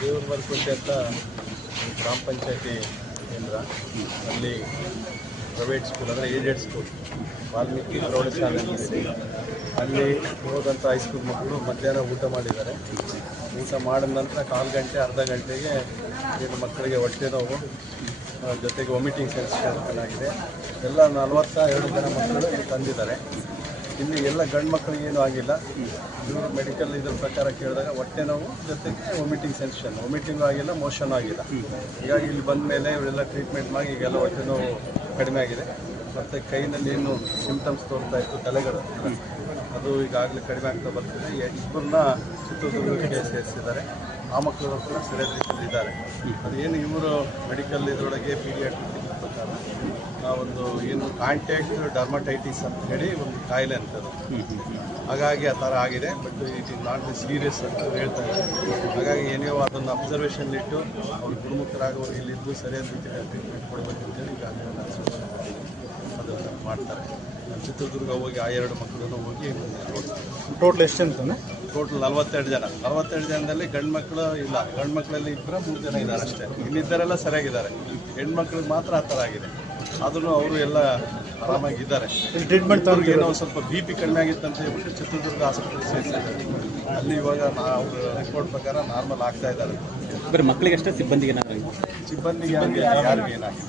ದೇವರಮರಕುಂಟೆ ಅಂತ ಗ್ರಾಮ ಪಂಚಾಯತಿ ಕೇಂದ್ರ ಅಲ್ಲಿ ಪ್ರೈವೇಟ್ ಸ್ಕೂಲ್ ಅಂದರೆ ಏಡೆಡ್ ಸ್ಕೂಲ್ ವಾಲ್ಮೀಕಿ ಪ್ರೌಢಶಾಲೆ ಅಲ್ಲಿ ಹೋದಂಥ ಹೈಸ್ಕೂಲ್ ಮಕ್ಕಳು ಮಧ್ಯಾಹ್ನ ಊಟ ಮಾಡಿದ್ದಾರೆ. ಊಟ ಮಾಡಿದ ನಂತರ ಕಾಲು ಗಂಟೆ ಅರ್ಧ ಗಂಟೆಗೆ ಏನು ಮಕ್ಕಳಿಗೆ ಹೊಟ್ಟೆ ನೋವು ಜೊತೆಗೆ ವಾಮಿಟಿಂಗ್ ಸೆನ್ಸೇಷನ್ ಆಗಿದೆ. ಎಲ್ಲ 42 ಜನ ಮಕ್ಕಳು ಇಲ್ಲಿ ತಂದಿದ್ದಾರೆ. ಇಲ್ಲಿ ಎಲ್ಲ ಗಂಡು ಮಕ್ಕಳಿಗೆ ಏನೂ ಆಗಿಲ್ಲ. ಇವರು ಮೆಡಿಕಲ್ ಇದ್ರ ಪ್ರಕಾರ ಕೇಳಿದಾಗ ಹೊಟ್ಟೆ ನೋವು ಜೊತೆಗೆ ವಾಮಿಟಿಂಗ್ ಸೆನ್ಸೇಷನ್, ವಾಮಿಟಿಂಗು ಆಗಿಲ್ಲ, ಮೋಷನ್ ಆಗಿಲ್ಲ. ಹೀಗಾಗಿ ಇಲ್ಲಿ ಬಂದ ಮೇಲೆ ಇವರೆಲ್ಲ ಟ್ರೀಟ್ಮೆಂಟ್ ಮಾಡಿ ಈಗೆಲ್ಲ ಹೊಟ್ಟೆ ನೋವು ಕಡಿಮೆ ಆಗಿದೆ. ಮತ್ತು ಕೈನಲ್ಲಿ ಏನು ಸಿಂಪ್ಟಮ್ಸ್ ತೋರ್ತಾ ಇತ್ತು ತಲೆಗಳು, ಅದು ಈಗಾಗಲೇ ಕಡಿಮೆ ಆಗ್ತಾ ಬರ್ತಿದೆ. ಇಬ್ಬರನ್ನ ಚಿತ್ರದುರ್ಗಕ್ಕೆ ಸೇರಿಸಿದ್ದಾರೆ. ಆ ಮಕ್ಕಳು ಕೂಡ ಸರಿಯಾದ ರೀತಿಯಲ್ಲಿ ಇದ್ದಾರೆ. ಅದೇನು ಇವರು ಮೆಡಿಕಲ್ ಇದರೊಳಗೆ ಪೀಡಿಯಾಟ್ರಿಕ್ ಪ್ರಕಾರ ಒಂದು ಏನು ಕಾಂಟ್ಯಾಕ್ಟ್ ಡರ್ಮಟೈಟಿಸ್ ಅಂತ ಹೇಳಿ ಒಂದು ಕಾಯಿಲೆ ಅಂತದ್ದು, ಹಾಗಾಗಿ ಆ ಥರ ಆಗಿದೆ. But it is not serious ಅಂತ ಹೇಳ್ತಾ ಇದ್ದಾರೆ. ಹಾಗಾಗಿ ಏನೇ ಅದನ್ನು ಅಬ್ಸರ್ವೇಷನ್ ಇಟ್ಟು ಅವ್ರು ಗುಣಮುಖರಾಗೋರು ಇಲ್ಲಿದ್ದು ಸರಿಯಾದ ರೀತಿಯಲ್ಲಿ ಟ್ರೀಟ್ಮೆಂಟ್ ಕೊಡಬೇಕಂತೇಳಿ ಈಗಾಗಲೇ ಅದನ್ನು ಮಾಡ್ತಾರೆ. ಚಿತ್ರದುರ್ಗ ಹೋಗಿ ಆ 2 ಮಕ್ಕಳನ್ನು ಹೋಗಿ ಟೋಟಲ್ ಎಷ್ಟು ಅಂತಾನೆ? ಟೋಟಲ್ 42 ಜನ. 42 ಜನದಲ್ಲಿ ಗಂಡು ಮಕ್ಕಳು ಇಲ್ಲ, ಗಂಡು ಮಕ್ಕಳಲ್ಲಿ 2-3 ಜನ ಇದ್ದಾರೆ ಅಷ್ಟೇ. ಇನ್ನಿದ್ದರೆಲ್ಲ ಸರಿಯಾಗಿದ್ದಾರೆ. ಹೆಣ್ಮಕ್ಳಿಗೆ ಮಾತ್ರ ಆ ಥರ ಆಗಿದೆ. ಆದ್ರೂ ಅವರು ಎಲ್ಲ ಆರಾಮಾಗಿದ್ದಾರೆ. ಟ್ರೀಟ್ಮೆಂಟ್ ಏನೋ ಸ್ವಲ್ಪ BP ಕಡಿಮೆ ಆಗಿತ್ತು ಅಂತ ಹೇಳ್ಬಿಟ್ಟು ಚಿತ್ರದುರ್ಗ ಆಸ್ಪತ್ರೆಗೆ ಸೇರಿಸಿದ್ದಾರೆ. ಅಲ್ಲಿ ಇವಾಗ ಅವ್ರ ರಿಪೋರ್ಟ್ ಪ್ರಕಾರ ನಾರ್ಮಲ್ ಆಗ್ತಾ ಇದ್ದಾರೆ. ಬರೀ ಮಕ್ಕಳಿಗೆ ಅಷ್ಟೇ, ಸಿಬ್ಬಂದಿಗೆ ಯಾರಿಗೂ ಏನಾಗಿದೆ.